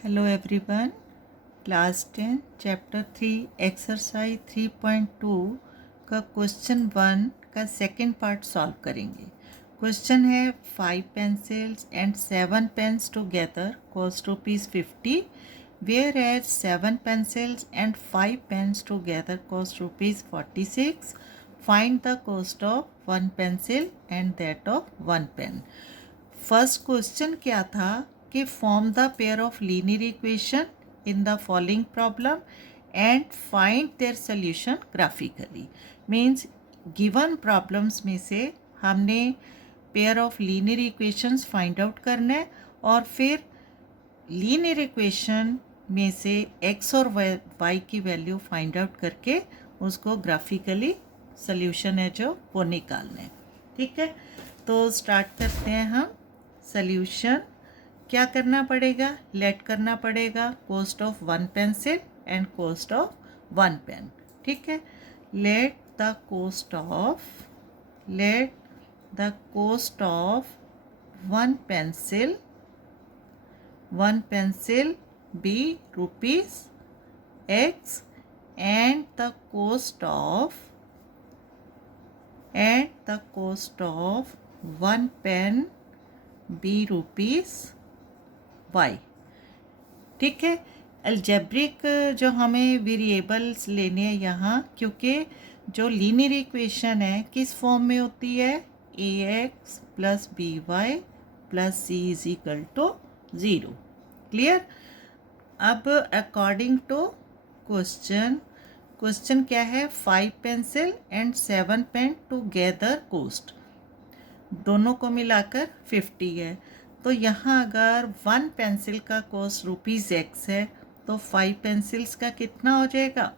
Hello everyone. Class 10 chapter 3 exercise 3.2 का question 1 का second part solve करेंगे। क्वेश्चन है 5 pencils and 7 pens together cost ₹50, whereas 7 pencils and 5 pens together cost ₹46। Find the cost of 1 pencil and that of 1 pen. First question क्या था कि form the pair of linear equation in the following problem and find their solution graphically. Means given problems में से हमने pair of linear equations find out करना है और फिर लीनियर इक्वेशन में से एक्स और वाई की वैल्यू फाइंड आउट करके उसको ग्राफिकली सॉल्यूशन है जो वो निकालना है। ठीक है, तो स्टार्ट करते हैं हम। सॉल्यूशन क्या करना पड़ेगा? लेट करना पड़ेगा cost of 1 pencil and cost of 1 pen. ठीक है, let the cost of 1 pencil be ₹X and the cost of 1 pen be ₹Y। ठीक है, अलजेब्रिक जो हमें वेरिएबल्स लेने हैं यहाँ, क्योंकि जो लीनियर इक्वेशन है किस फॉर्म में होती है? AX + BY + C = 0। क्लियर? अब अकॉर्डिंग टू क्वेश्चन क्या है? 5 pencil and 7 pen together cost, दोनों को मिलाकर 50 है। तो यहाँ अगर 1 पेंसिल का कॉस्ट ₹X है तो 5 पेंसिल्स का कितना हो जाएगा?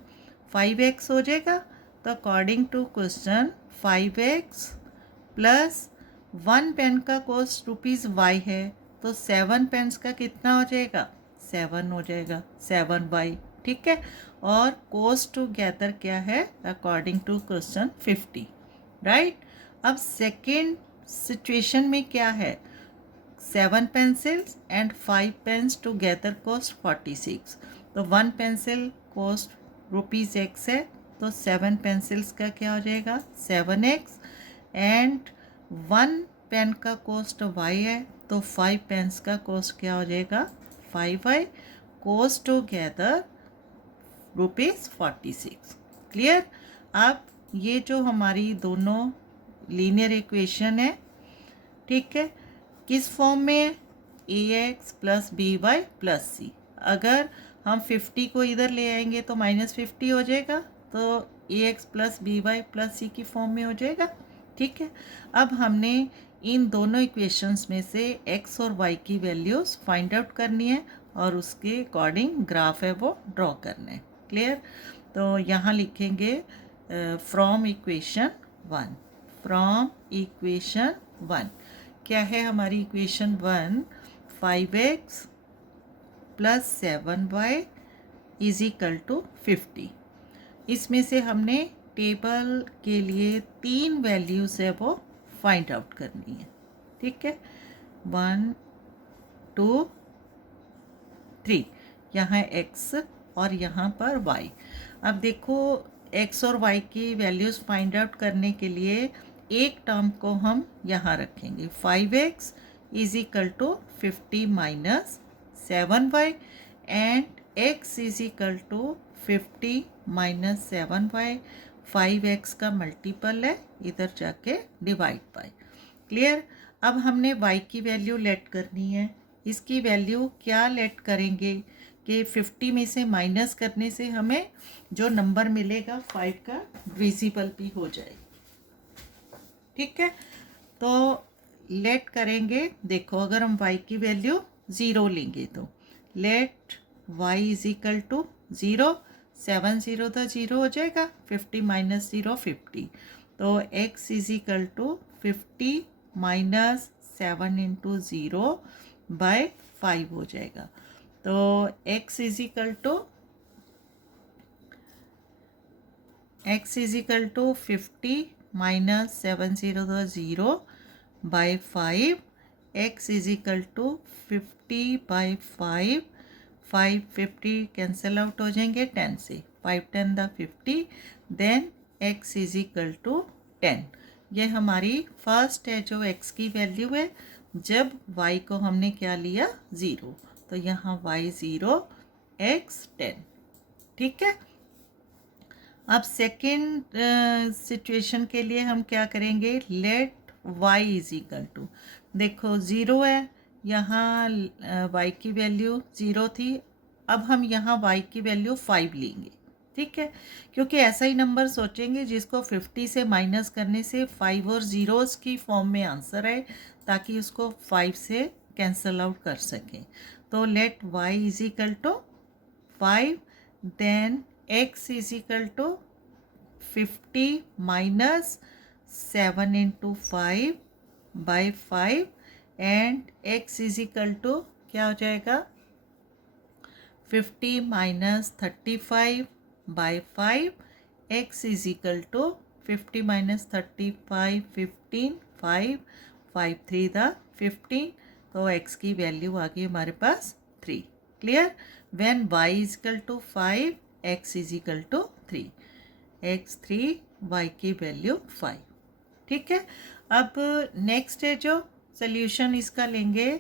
5X हो जाएगा। तो according to question 5X plus 1 pen का कॉस्ट ₹Y है तो 7 पेन्स का कितना हो जाएगा? 7 हो जाएगा, 7Y। ठीक है, और कॉस्ट टुगेदर क्या है अकॉर्डिंग टू क्वेश्चन 50, राइट। अब सेकेंड सिचुएशन में क्या है? 7 pencils and 5 pens together cost 46। तो 1 पेंसिल कॉस्ट ₹X है तो 7 पेंसिल्स का क्या हो जाएगा? 7X। एंड 1 पेन का कॉस्ट Y है तो 5 पेन्स का कॉस्ट क्या हो जाएगा? 5Y। Cost together ₹46। क्लियर? अब ये जो हमारी दोनों लीनियर इक्वेशन है, ठीक है, किस फॉर्म में? AX + BY + C। अगर हम 50 को इधर ले आएंगे तो -50 हो जाएगा, तो AX + BY + C की फॉर्म में हो जाएगा। ठीक है, अब हमने इन दोनों इक्वेशंस में से x और y की वैल्यूज़ फाइंड आउट करनी है और उसके अकॉर्डिंग ग्राफ है वो ड्रॉ करना है। क्लियर? तो यहाँ लिखेंगे फ्रॉम इक्वेशन 1। क्या है हमारी इक्वेशन 1? 5X + 7Y = 50। इसमें से हमने टेबल के लिए 3 वैल्यूज़ है वो फाइंड आउट करनी है। ठीक है, 1 2 3, यहाँ x और यहाँ पर y। अब देखो x और y की वैल्यूज़ फाइंड आउट करने के लिए एक टर्म को हम यहाँ रखेंगे। 5x = 50 - 7y and x = 50 - 7y। 5x का मल्टीपल है, इधर जाके डिवाइड बाय। क्लियर? अब हमने y की वैल्यू लेट करनी है। इसकी वैल्यू क्या लेट करेंगे कि 50 में से माइनस करने से हमें जो नंबर मिलेगा 5 का डिविजिबल भी हो जाए। ठीक है, तो लेट करेंगे। देखो अगर हम y की वैल्यू 0 लेंगे तो लेट y = 0, 7 0 तो 0 हो जाएगा, 50 - 0 50। तो x = 50 - 7 × 0/5 हो जाएगा। तो x = 50 - 7 0 तो 0/5। x = 50/5 5 50 कैंसिल आउट हो जाएंगे 10 से, 5 10 द 50, then x is equal to 10। ये हमारी फर्स्ट है जो x की वैल्यू है जब y को हमने क्या लिया 0, तो यहाँ y 0 x 10। ठीक है, अब सेकेंड सिचुएशन के लिए हम क्या करेंगे, let y is equal to, देखो 0 है, यहाँ y की वैल्यू 0 थी, अब हम यहाँ y की वैल्यू 5 लेंगे। ठीक है, क्योंकि ऐसा ही नंबर सोचेंगे जिसको 50 से माइनस करने से 5 और ज़ीरोज़ की फॉर्म में आंसर आए, ताकि उसको 5 से कैंसिल आउट कर सकें। तो let y is equal to 5, then x is equal to 50 minus 7 into 5 by 5, and x is equal to क्या हो जाएगा 50 minus 35 by 5, x is equal to 50 minus 35 15 5 5 3 द 15, तो x की वैल्यू आ गई हमारे पास 3। Clear, when y is equal to 5 x is equal to 3, x 3 y की वैल्यू 5। ठीक है, अब नेक्स्ट है जो सोल्यूशन इसका लेंगे,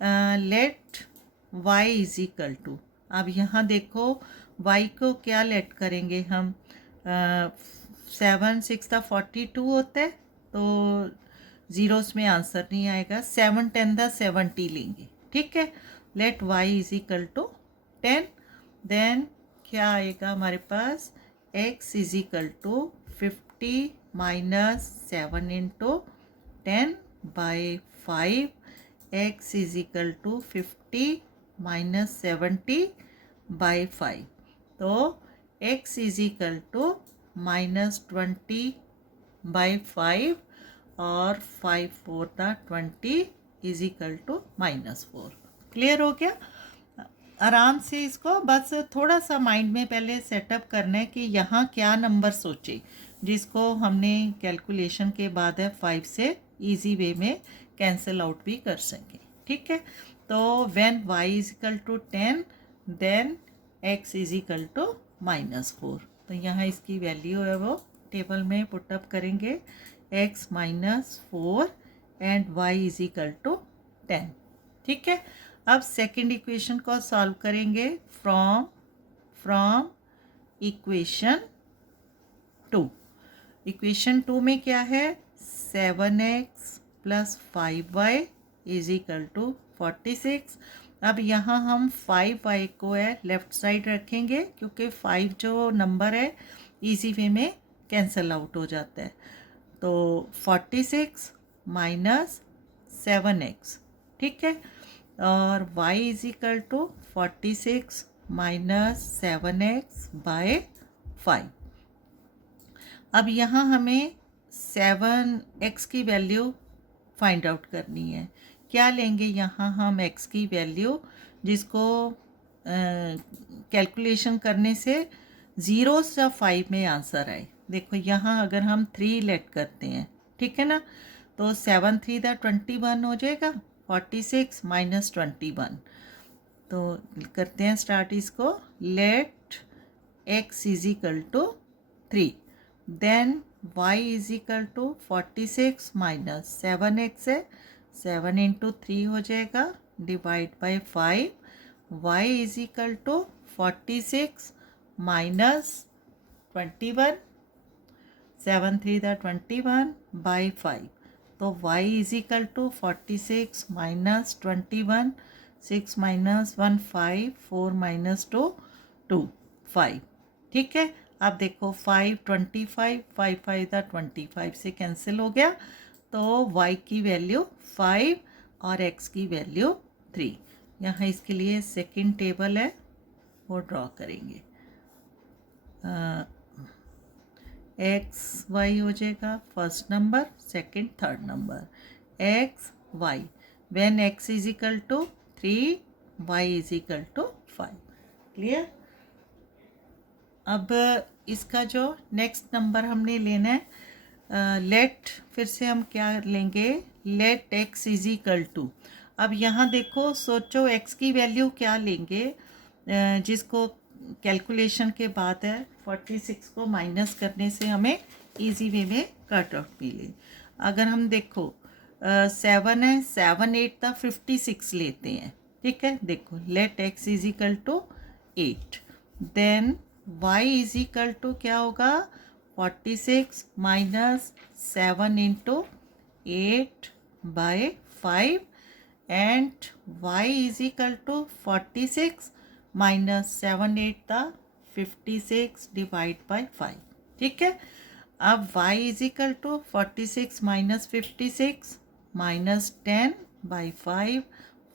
let y is equal to, अब यहाँ देखो y को क्या लेट करेंगे हम, 7 6 द 42 होता है, तो ज़ीरोस में आंसर नहीं आएगा, 7 10 द 70 लेंगे। ठीक है, let y is equal to 10, then क्या आएगा हमारे पास, x is equal to 50 minus 7 into 10 by 5, x is equal to 50 minus 70 by 5, तो x is equal to minus 20 by 5, और 5 4 द 20 is equal to minus 4। Clear हो गया, आराम से इसको बस थोड़ा सा माइंड में पहले सेटअप करना है कि यहाँ क्या नंबर सोचे जिसको हमने कैलकुलेशन के बाद है 5 से इजी वे में कैंसिल आउट भी कर सकें। ठीक है, तो when y is equal to 10, then x is equal to minus 4, तो यहाँ इसकी वैल्यू है वो टेबल में पुटअप करेंगे, x minus 4 and y is equal to 10। ठीक है, अब सेकंड इक्वेशन को सॉल्व करेंगे फ्रॉम इक्वेशन 2। इक्वेशन 2 में क्या है, 7x plus 5y is equal to 46। अब यहाँ हम 5y को है लेफ्ट साइड रखेंगे, क्योंकि 5 जो नंबर है इजी वे में कैंसिल आउट हो जाता है, तो 46 माइनस 7x। ठीक है, और y is equal to 46 minus 7x by 5। अब यहाँ हमें 7x की वैल्यू फाइंड आउट करनी है। क्या लेंगे यहाँ हम x की वैल्यू, जिसको कैलकुलेशन करने से 0 से 5 में आंसर आए। देखो यहाँ अगर हम 3 लेट करते हैं, ठीक है ना, तो 7 3 द 21 हो जाएगा, 46 माइनस 21। तो करते हैं स्टार्ट इसको, let x is equal to 3, then y is equal to 46 minus 7x है, 7 इंटू 3 हो जाएगा, divide by 5, y is equal to 46 minus 21, 7 3 द 21 बाई 5, तो y is equal to 46 minus 21, 6 minus 1 5, 4 minus 2 2 5। ठीक है, अब देखो 5 25, 5 5 द 25 से कैंसिल हो गया, तो y की वैल्यू 5 और x की वैल्यू 3। यहाँ इसके लिए सेकंड टेबल है वो ड्रॉ करेंगे, x y हो जाएगा first number, second third number, x y, when x is equal to 3, y is equal to 5। Clear, अब इसका जो नेक्स्ट नंबर हमने लेना है, लेट, फिर से हम क्या लेंगे, let x is equal to, अब यहाँ देखो सोचो x की वैल्यू क्या लेंगे, जिसको कैलकुलेशन के बाद है 46 को माइनस करने से हमें इजी वे में कट ऑफ मिले। अगर हम देखो 7 है, 7 8 था 56 लेते हैं, ठीक है। देखो let x is equal to 8, then y is equal to क्या होगा 46 minus 7 into 8 by 5 and y is equal to 46 minus 7 8 था 56 डिवाइड बाय 5, ठीक है। अब y is equal to 46 minus 56 minus 10 by 5,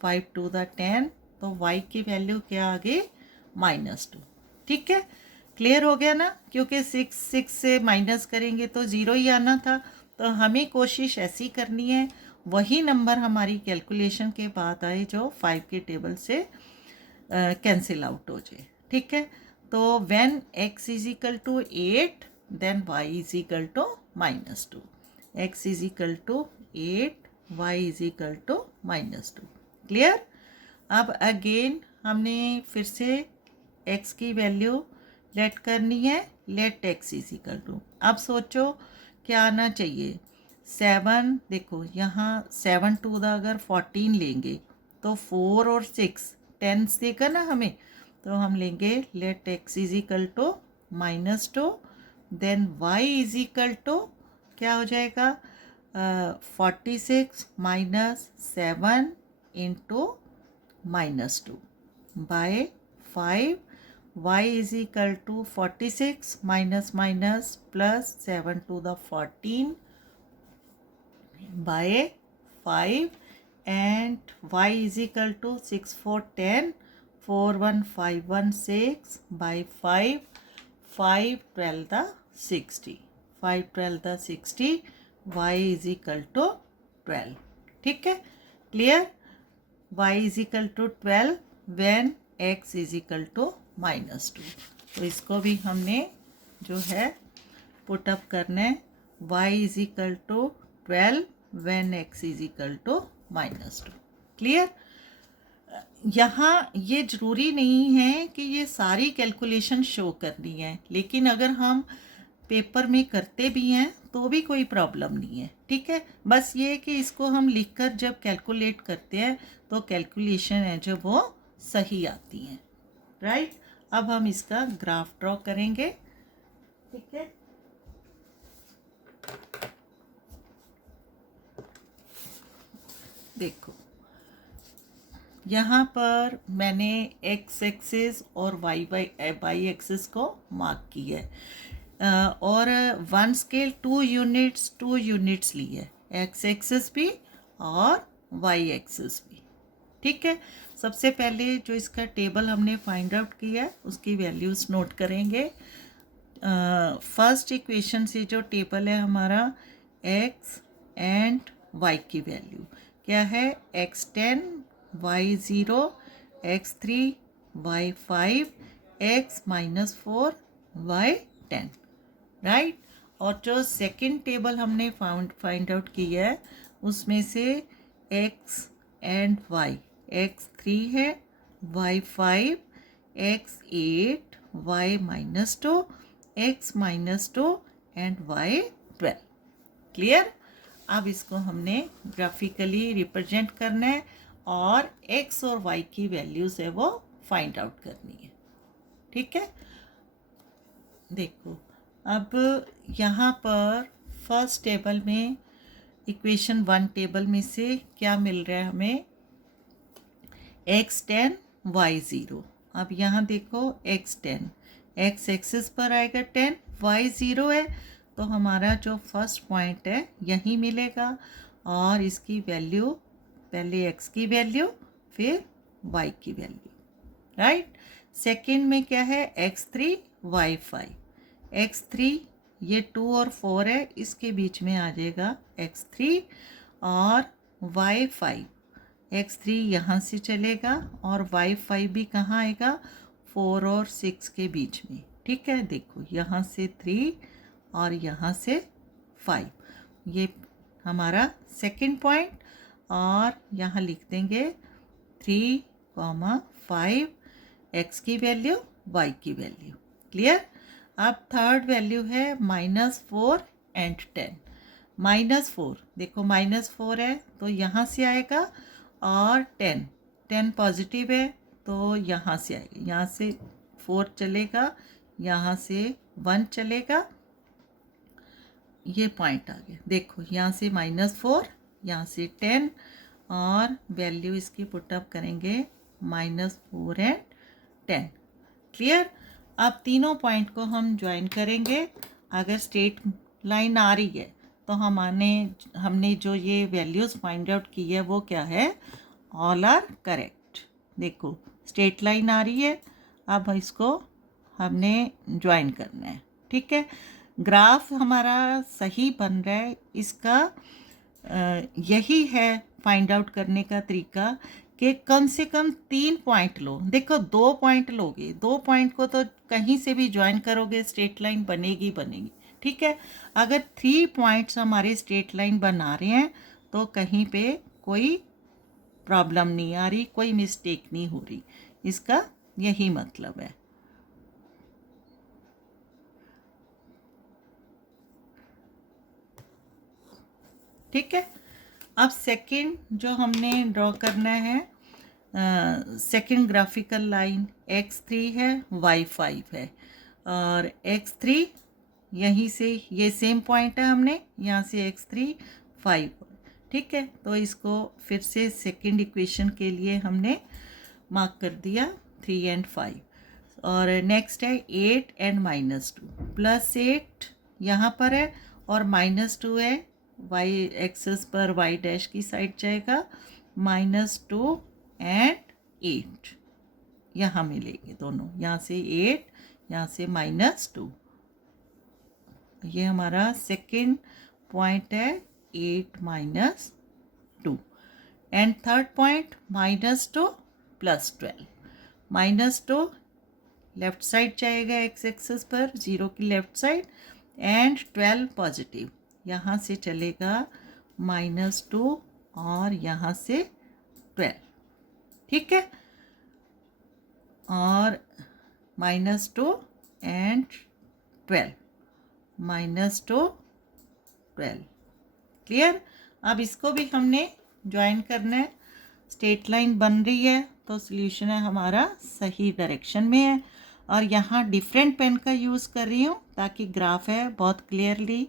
5 टू द 10, तो y की वैल्यू क्या आ गई -2, ठीक है। क्लियर हो गया ना, क्योंकि 6 से माइनस करेंगे तो 0 ही आना था, तो हमें कोशिश ऐसी करनी है वही नंबर हमारी कैलकुलेशन के बाद आए जो 5 के टेबल से कैंसिल आउट हो जाए, ठीक है। तो when x is equal to 8 then y is equal to -2, x is equal to 8, y is equal to -2। Clear. अब अगेन हमने फिर से x की वैल्यू लेट करनी है, let x is equal to, अब सोचो क्या आना चाहिए 7, देखो यहाँ 7 टू द अगर 14 लेंगे तो 4 और 6 10 देगा ना हमें, तो हम लेंगे let x is equal to -2, then y is equal to क्या हो जाएगा 46 minus 7 into -2 by 5, y is equal to 46 minus minus plus 7 टू द 14 by 5 and y is equal to 6 4 10, 4 1 5 1 6 by 5, 5 12 the 60, 5 12 the 60, y is equal to 12, ठीक है। Clear. y is equal to 12 when x is equal to -2, तो इसको भी हमने जो है पुट अप करना है, y is equal to 12 when x is equal to -2। Clear. यहाँ ये ज़रूरी नहीं है कि ये सारी कैलकुलेशन शो करनी है, लेकिन अगर हम पेपर में करते भी हैं तो भी कोई प्रॉब्लम नहीं है, ठीक है। बस ये कि इसको हम लिखकर जब कैलकुलेट करते हैं तो कैलकुलेशन है जो वो सही आती हैं, राइट। अब हम इसका ग्राफ ड्रॉ करेंगे, ठीक है। देखो यहाँ पर मैंने x एक्सिस और y एक्सिस को मार्क किया है और 1 स्केल 2 यूनिट्स ली है, x एक्सिस भी और y एक्सिस भी, ठीक है। सबसे पहले जो इसका टेबल हमने फाइंड आउट किया है उसकी वैल्यूज़ नोट करेंगे। फर्स्ट इक्वेशन से जो टेबल है हमारा x एंड y की वैल्यू क्या है, x10 y0 x3 y5 x -4 y10, right. और जो सेकंड टेबल हमने फाइंड आउट किया है उसमें से x एंड y, x3 है y5 x8 y -2 x -2 and y12। Clear. अब इसको हमने ग्राफिकली रिप्रेजेंट करना है और x और y की वैल्यूज है वो फाइंड आउट करनी है, ठीक है। देखो अब यहाँ पर फर्स्ट टेबल में इक्वेशन 1 टेबल में से क्या मिल रहा है हमें, x10 y0। अब यहाँ देखो x10 x एक्सिस पर आएगा 10, y0 है तो हमारा जो फर्स्ट पॉइंट है यही मिलेगा और इसकी वैल्यू पहले x की वैल्यू फिर y की वैल्यू, राइट। सेकंड में क्या है x3 y5, x3 ये 2 और 4 है, इसके बीच में आ जाएगा x3 और y5, x3 यहाँ से चलेगा और y5 भी कहाँ आएगा 4 और 6 के बीच में, ठीक है। देखो यहाँ से 3 और यहाँ से 5, ये हमारा सेकंड पॉइंट, और यहाँ लिख देंगे 3, 5 एक्स की वैल्यू, वाई की वैल्यू। क्लियर। अब थर्ड वैल्यू है -4 एंड 10। -4 देखो, -4 है तो यहाँ से आएगा, और 10 पॉजिटिव है तो यहाँ से आएगा, यहाँ से 4 चलेगा, यहाँ से 1 चलेगा, ये पॉइंट आ गया। देखो यहाँ से -4, यहाँ से 10, और वैल्यू इसकी पुटअप करेंगे -4 एंड 10। क्लियर। अब तीनों पॉइंट को हम ज्वाइन करेंगे। अगर स्ट्रेट लाइन आ रही है तो हमने जो ये वैल्यूज़ फाइंड आउट की है वो क्या है, ऑल आर करेक्ट। देखो स्ट्रेट लाइन आ रही है, अब इसको हमने ज्वाइन करना है। ठीक है, ग्राफ हमारा सही बन रहा है। इसका यही है फाइंड आउट करने का तरीका कि कम से कम 3 पॉइंट लो। देखो 2 पॉइंट लोगे, 2 पॉइंट को तो कहीं से भी ज्वाइन करोगे स्ट्रेट लाइन बनेगी बनेगी। ठीक है, अगर 3 पॉइंट्स हमारे स्ट्रेट लाइन बना रहे हैं तो कहीं पे कोई प्रॉब्लम नहीं आ रही, कोई मिस्टेक नहीं हो रही। इसका यही मतलब है। ठीक है, अब सेकंड जो हमने ड्रॉ करना है, सेकंड ग्राफिकल लाइन x3 है, y5 है, और x3 यहीं से ये सेम पॉइंट है, हमने यहाँ से x3 5। ठीक है, तो इसको फिर से सेकंड इक्वेशन के लिए हमने मार्क कर दिया 3 एंड 5। और नेक्स्ट है 8 एंड -2। +8 यहाँ पर है और -2 है, y एक्सेस पर y डैश की साइड जाएगा, -2 एंड 8 यहाँ मिलेंगे दोनों, यहाँ से 8, यहाँ से -2। ये हमारा सेकंड पॉइंट है 8 -2। And third point -2 +12। -2 left side जाएगा एक्स एक्सेस पर, 0 की लेफ्ट साइड, एंड 12 पॉजिटिव, यहाँ से चलेगा -2 और यहाँ से 12। ठीक है, और -2 एंड 12, -2 12। क्लियर। अब इसको भी हमने ज्वाइन करना है। स्ट्रेट लाइन बन रही है तो सॉल्यूशन है हमारा सही डायरेक्शन में है। और यहाँ डिफरेंट पेन का यूज़ कर रही हूँ ताकि ग्राफ है बहुत क्लियरली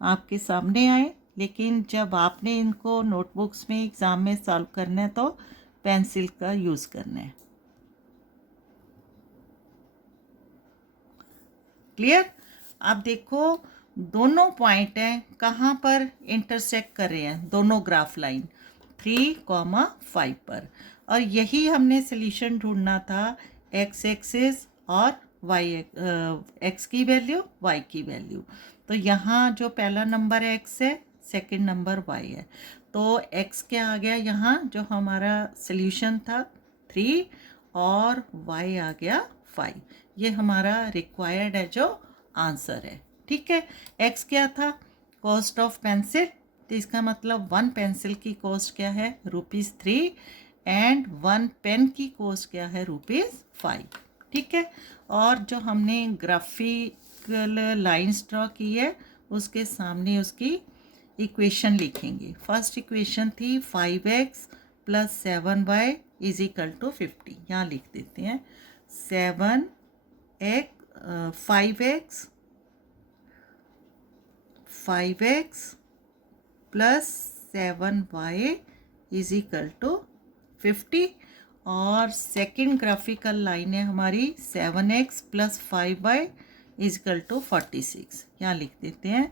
आपके सामने आए। लेकिन जब आपने इनको नोटबुक्स में एग्ज़ाम में सॉल्व करना है तो पेंसिल का यूज़ करना है। क्लियर। अब देखो दोनों पॉइंट हैं, कहाँ पर इंटरसेक्ट कर रहे हैं दोनों ग्राफ लाइन, 3,5 पर। और यही हमने सॉल्यूशन ढूंढना था, एक्स एक्सिस और वाई, एक्स की वैल्यू, वाई की वैल्यू। तो यहाँ जो पहला नंबर एक्स है, सेकंड नंबर वाई है, तो एक्स क्या आ गया यहाँ, जो हमारा सॉल्यूशन था 3, और वाई आ गया 5। ये हमारा रिक्वायर्ड है जो आंसर है। ठीक है, एक्स क्या था, कॉस्ट ऑफ पेंसिल, तो इसका मतलब 1 पेंसिल की कॉस्ट क्या है, ₹3, एंड 1 पेन की कॉस्ट क्या है, ₹5। ठीक है, और जो हमने ग्राफिकल लाइंस ड्रॉ की है उसके सामने उसकी इक्वेशन लिखेंगे। फर्स्ट इक्वेशन थी 5x + 7y = 50। यहाँ लिख देते हैं 5x + 7y = 50। और सेकंड ग्राफिकल लाइन है हमारी 7x + 5y = 46। यहाँ लिख देते हैं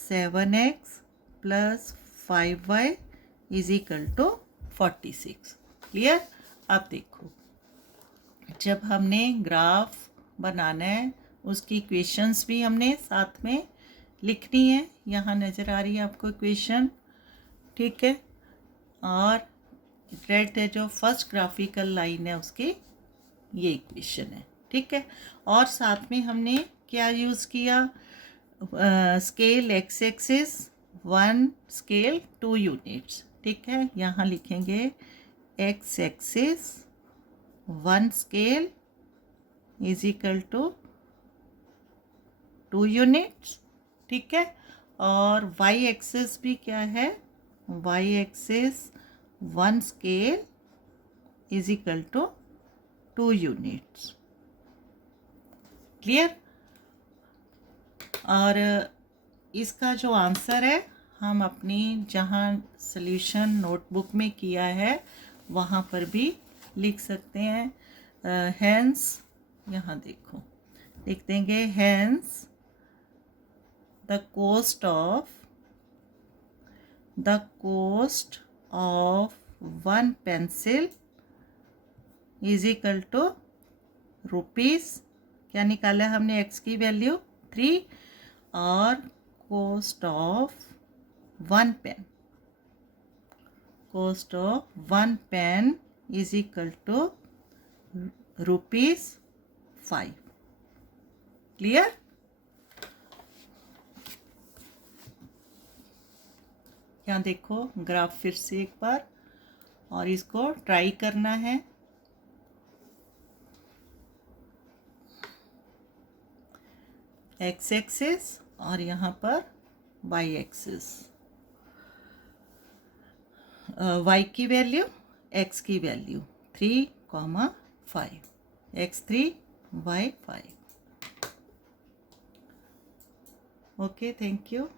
7x + 5y = 46। क्लियर। अब देखो जब हमने ग्राफ बनाना है उसकी इक्वेशंस भी हमने साथ में लिखनी है। यहाँ नज़र आ रही है आपको इक्वेशन। ठीक है, और रेड है जो फर्स्ट ग्राफिकल लाइन है उसकी ये इक्वेशन है। ठीक है, और साथ में हमने क्या यूज़ किया, scale X axis 1, scale 2 units. ठीक है, यहाँ लिखेंगे X axis 1 scale is equal to 2 units, ठीक है। और वाई एक्सिस भी क्या है, Y axis 1 scale is equal to 2 units, clear. और इसका जो आंसर है हम अपनी जहाँ सॉल्यूशन नोटबुक में किया है वहाँ पर भी लिख सकते हैं। हैंस यहाँ देखो लिख देंगे, hence the cost of 1 pencil is equal to rupees, क्या निकाला हमने एक्स की वैल्यू 3, और cost of 1 pen is equal to ₹5, clear. यहाँ देखो ग्राफ फिर से एक बार, और इसको ट्राई करना है। एक्स एक्सिस और यहाँ पर वाई एक्सिस, वाई की वैल्यू एक्स की value 3,5, x3 y5। Okay, thank you.